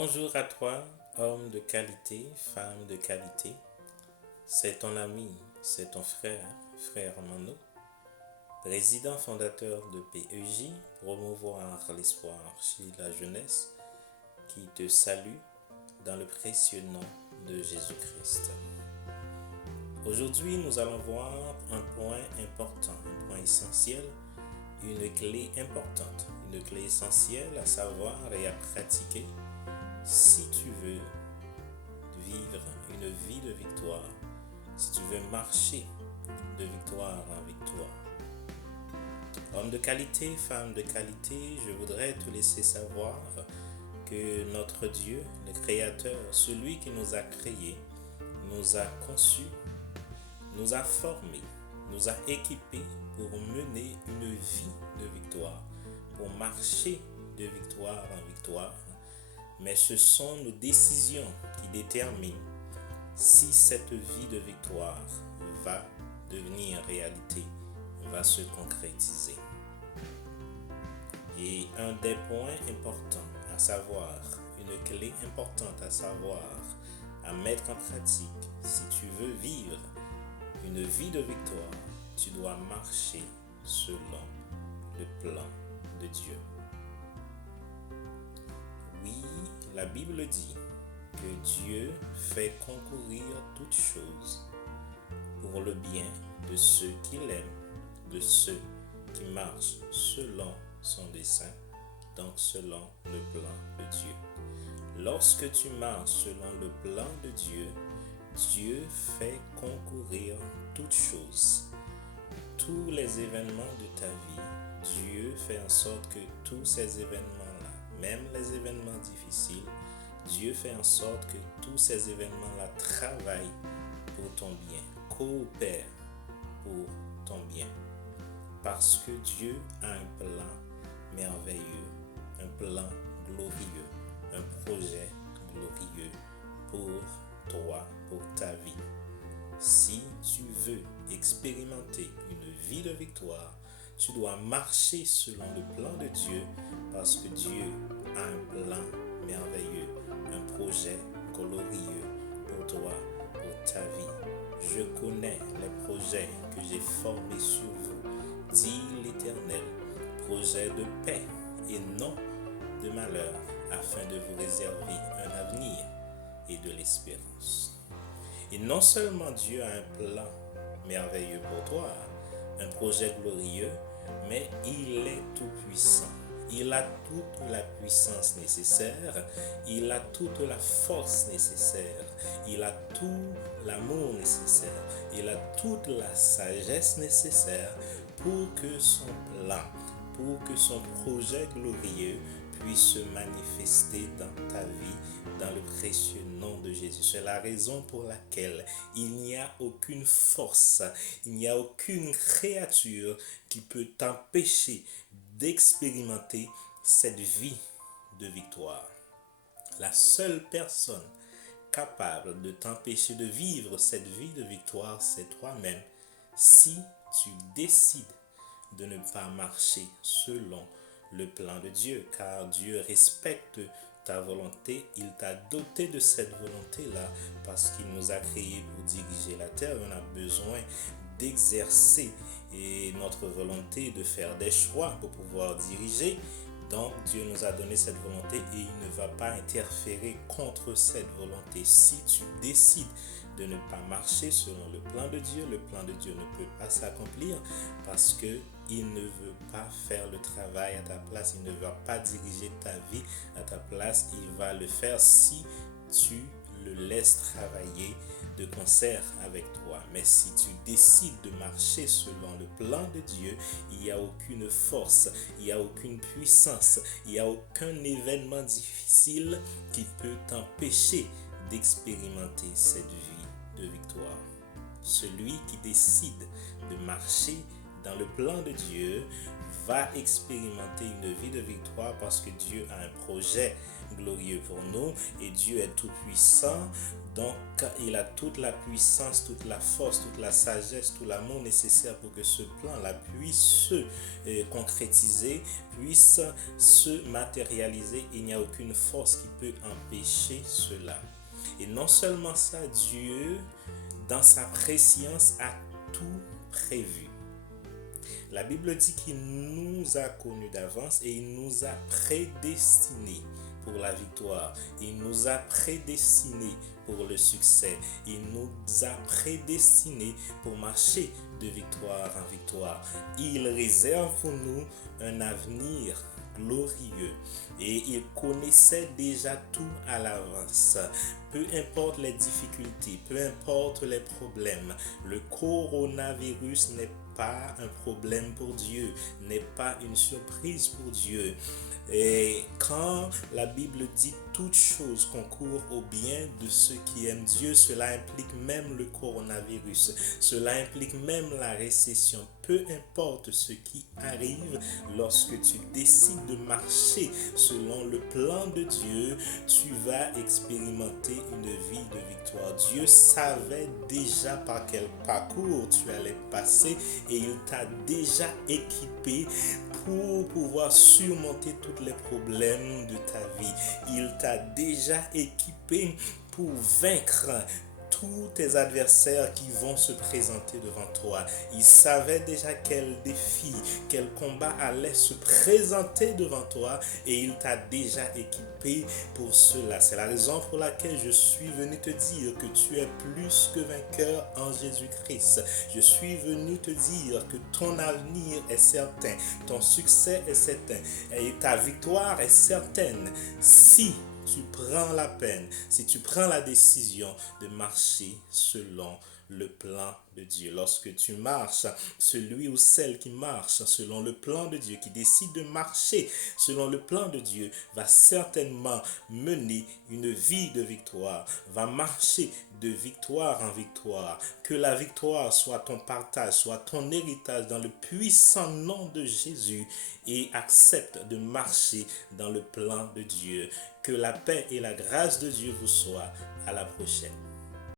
Bonjour à toi, homme de qualité, femme de qualité. C'est ton ami, c'est ton frère Mano, président fondateur de PEJ, promouvoir l'espoir chez la jeunesse, qui te salue dans le précieux nom de Jésus-Christ. Aujourd'hui, nous allons voir un point important, un point essentiel, une clé importante, une clé essentielle à savoir et à pratiquer si tu veux vivre une vie de victoire, si tu veux marcher de victoire en victoire. Homme de qualité, femme de qualité, je voudrais te laisser savoir que notre Dieu, le Créateur, celui qui nous a créés, nous a conçus, nous a formés, nous a équipés pour mener une vie de victoire, pour marcher de victoire en victoire. Mais ce sont nos décisions qui déterminent si cette vie de victoire va devenir réalité, va se concrétiser. Et un des points importants à savoir, une clé importante à savoir, à mettre en pratique, si tu veux vivre une vie de victoire, tu dois marcher selon le plan de Dieu. Oui, la Bible dit que Dieu fait concourir toutes choses pour le bien de ceux qu'il aime, de ceux qui marchent selon son dessein, donc selon le plan de Dieu. Lorsque tu marches selon le plan de Dieu, Dieu fait concourir toutes choses. Tous les événements de ta vie, Dieu fait en sorte que tous ces événements-là, même les événements difficiles, Dieu fait en sorte que tous ces événements-là travaillent pour ton bien, coopèrent pour ton bien. Parce que Dieu a un plan merveilleux, un plan glorieux, un projet glorieux pour toi, pour ta vie. Si tu veux expérimenter une vie de victoire, tu dois marcher selon le plan de Dieu parce que Dieu a un plan merveilleux, un projet glorieux pour toi, pour ta vie. Je connais les projets que j'ai formés sur vous, dit l'Éternel, projets de paix et non de malheur, afin de vous réserver un avenir et de l'espérance. Et non seulement Dieu a un plan merveilleux pour toi, un projet glorieux, mais il est tout puissant. Il a toute la puissance nécessaire, il a toute la force nécessaire, il a tout l'amour nécessaire, il a toute la sagesse nécessaire pour que son plan, pour que son projet glorieux puisse se manifester dans ta vie, dans le précieux nom de Jésus. C'est la raison pour laquelle il n'y a aucune force, il n'y a aucune créature qui peut t'empêcher d'expérimenter cette vie de victoire. La seule personne capable de t'empêcher de vivre cette vie de victoire, c'est toi-même, si tu décides de ne pas marcher selon le plan de Dieu, car Dieu respecte ta volonté, il t'a doté de cette volonté-là parce qu'il nous a créés pour diriger la terre. On a besoin d'exercer notre volonté, de faire des choix pour pouvoir diriger. Donc Dieu nous a donné cette volonté et il ne va pas interférer contre cette volonté. Si tu décides de ne pas marcher selon le plan de Dieu, le plan de Dieu ne peut pas s'accomplir parce que il ne veut pas faire le travail à ta place, il ne va pas diriger ta vie à ta place, il va le faire si tu le laisses travailler de concert avec toi. Mais si tu décides de marcher selon le plan de Dieu, il n'y a aucune force, il n'y a aucune puissance, il n'y a aucun événement difficile qui peut t'empêcher d'expérimenter cette vie de victoire. Celui qui décide de marcher dans le plan de Dieu va expérimenter une vie de victoire parce que Dieu a un projet glorieux pour nous et Dieu est tout puissant. Donc, il a toute la puissance, toute la force, toute la sagesse, tout l'amour nécessaire pour que ce plan-là puisse se concrétiser, puisse se matérialiser. Il n'y a aucune force qui peut empêcher cela. Et non seulement ça, Dieu, dans sa préscience, a tout prévu. La Bible dit qu'il nous a connus d'avance et il nous a prédestinés pour la victoire. Il nous a prédestinés pour le succès. Il nous a prédestinés pour marcher de victoire en victoire. Il réserve pour nous un avenir glorieux et il connaissait déjà tout à l'avance. Peu importe les difficultés, peu importe les problèmes, le coronavirus n'est pas un problème pour Dieu, n'est pas une surprise pour Dieu. Et quand la Bible dit toute chose concourt au bien de ceux qui aiment Dieu, cela implique même le coronavirus, cela implique même la récession. Peu importe ce qui arrive, lorsque tu décides de marcher selon le plan de Dieu, tu vas expérimenter une vie de victoire. Dieu savait déjà par quel parcours tu allais passer et il t'a déjà équipé pour pouvoir surmonter tous les problèmes de ta vie. Il t'a déjà équipé pour vaincre tous tes adversaires qui vont se présenter devant toi. Il savait déjà quel défi, quel combat allait se présenter devant toi et il t'a déjà équipé pour cela. C'est la raison pour laquelle je suis venu te dire que tu es plus que vainqueur en Jésus-Christ. Je suis venu te dire que ton avenir est certain, ton succès est certain et ta victoire est certaine si tu prends la peine, si tu prends la décision de marcher selon le plan de Dieu. Lorsque tu marches, celui ou celle qui marche selon le plan de Dieu, qui décide de marcher selon le plan de Dieu, va certainement mener une vie de victoire, va marcher de victoire en victoire. Que la victoire soit ton partage, soit ton héritage dans le puissant nom de Jésus et accepte de marcher dans le plan de Dieu. Que la paix et la grâce de Dieu vous soient. À la prochaine.